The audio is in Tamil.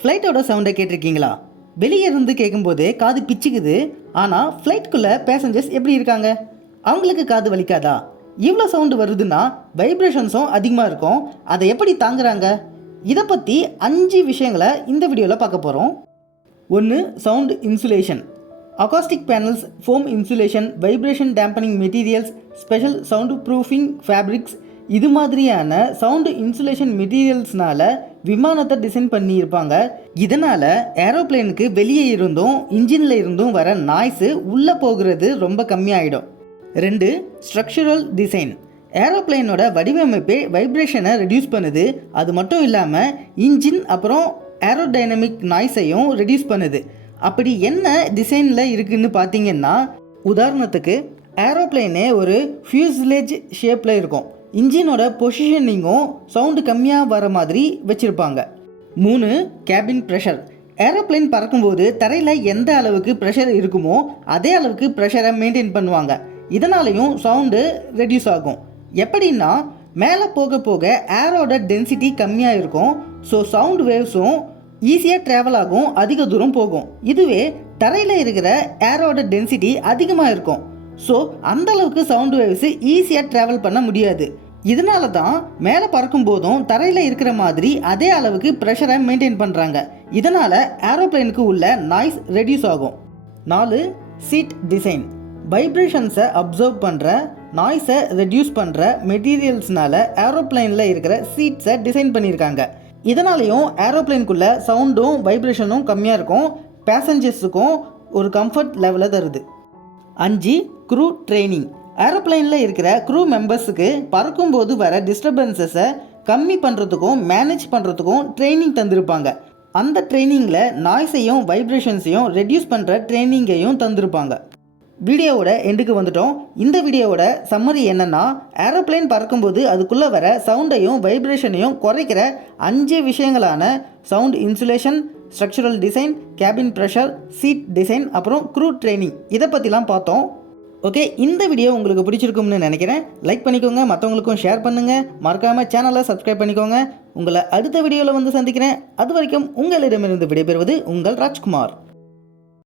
ஃப்ளைட்டோட சவுண்டை கேட்டிருக்கீங்களா? வெளியே இருந்து கேட்கும்போதே காது பிச்சுக்குது. ஆனால் ஃப்ளைட்குள்ளே பேசஞ்சர்ஸ் எப்படி இருக்காங்க? அவங்களுக்கு காது வலிக்காதா? இவ்வளோ சவுண்டு வருதுன்னா வைப்ரேஷன்ஸும் அதிகமாக இருக்கும். அதை எப்படி தாங்குறாங்க? இதை பற்றி 5 விஷயங்களை இந்த வீடியோவில் பார்க்க போகிறோம். 1. Sound insulation. Acoustic panels, foam insulation, vibration dampening materials, special sound proofing fabrics, இது மாதிரியான சவுண்டு இன்சுலேஷன் மெட்டீரியல்ஸ்னால விமானத்தை டிசைன் பண்ணியிருப்பாங்க. இதனால் ஏரோப்ளேனுக்கு வெளியே இருந்தும் இன்ஜினில் இருந்தும் வர நாய்ஸு உள்ளே போகிறது ரொம்ப கம்மியாயிடும். 2. Structural design. ஏரோப்ளேனோட வடிவமைப்பே வைப்ரேஷனை ரெடியூஸ் பண்ணுது. அது மட்டும் இல்லாமல் இன்ஜின் அப்புறம் ஏரோடைனமிக் நாய்ஸையும் ரெடியூஸ் பண்ணுது. அப்படி என்ன டிசைனில் இருக்குதுன்னு பார்த்தீங்கன்னா, உதாரணத்துக்கு ஏரோப்ளேனே ஒரு ஃபியூஸ்லேஜ் ஷேப்பில் இருக்கும். இன்ஜினோட பொசிஷனிங்கும் சவுண்டு கம்மியாக வர மாதிரி வச்சுருப்பாங்க. 3. Cabin pressure. ஏரோப்ளேன் பறக்கும்போது தரையில் எந்த அளவுக்கு ப்ரெஷர் இருக்குமோ அதே அளவுக்கு ப்ரெஷரை மெயின்டைன் பண்ணுவாங்க. இதனாலையும் சவுண்டு ரெடியூஸ் ஆகும். எப்படின்னா, மேலே போக போக ஏரோட டென்சிட்டி கம்மியாக இருக்கும். ஸோ சவுண்ட் வேவ்ஸும் ஈஸியாக ட்ராவல் ஆகும், அதிக தூரம் போகும். இதுவே தரையில் இருக்கிற ஏரோட டென்சிட்டி அதிகமாக இருக்கும். ஸோ அந்தளவுக்கு சவுண்ட் வேவ்ஸு ஈஸியாக ட்ராவல் பண்ண முடியாது. இதனால தான் மேலே பறக்கும் போதும் தரையில் இருக்கிற மாதிரி அதே அளவுக்கு ப்ரெஷரை மெயின்டைன் பண்ணுறாங்க. இதனால் ஏரோப்ளேனுக்கு உள்ள நாய்ஸ் ரெடியூஸ் ஆகும். 4. Seat design. வைப்ரேஷன்ஸை அப்சர்வ் பண்ணுற, நாய்ஸை ரெடியூஸ் பண்ணுற மெட்டீரியல்ஸ்னால ஏரோப்ளேனில் இருக்கிற சீட்ஸை டிசைன் பண்ணியிருக்காங்க. இதனாலேயும் ஏரோப்ளேனுக்குள்ளே சவுண்டும் வைப்ரேஷனும் கம்மியாக இருக்கும். பேசஞ்சர்ஸுக்கும் ஒரு கம்ஃபர்ட் லெவலில் தருது. 5. Crew training. ஏரோப்ளேனில் இருக்கிற க்ரூ மெம்பர்ஸுக்கு பறக்கும்போது வர டிஸ்டர்பன்சஸை கம்மி பண்ணுறதுக்கும் மேனேஜ் பண்ணுறதுக்கும் ட்ரைனிங் தந்திருப்பாங்க. அந்த ட்ரைனிங்கில் நாய்ஸையும் வைப்ரேஷன்ஸையும் ரெடியூஸ் பண்ணுற ட்ரைனிங்கையும் தந்திருப்பாங்க. வீடியோவோட எண்டுக்கு வந்துட்டோம். இந்த வீடியோவோட சம்மரி என்னென்னா, ஏரோப்ளேன் பறக்கும்போது அதுக்குள்ளே வர சவுண்டையும் வைப்ரேஷனையும் குறைக்கிற 5 விஷயங்களான sound insulation, structural design, cabin pressure, seat design, அப்புறம் க்ரூ ட்ரைனிங், இதை பற்றிலாம் பார்த்தோம். ஓகே, இந்த வீடியோ உங்களுக்கு பிடிச்சிருக்கும்னு நினைக்கிறேன். லைக் பண்ணிக்கோங்க, மற்றவங்களுக்கும் ஷேர் பண்ணுங்கள். மறக்காமல் சேனலை சப்ஸ்கிரைப் பண்ணிக்கோங்க. உங்களை அடுத்த வீடியோவில் வந்து சந்திக்கிறேன். அது வரைக்கும் உங்களிடமிருந்து விடைபெறுவது உங்கள் ராஜ்குமார்.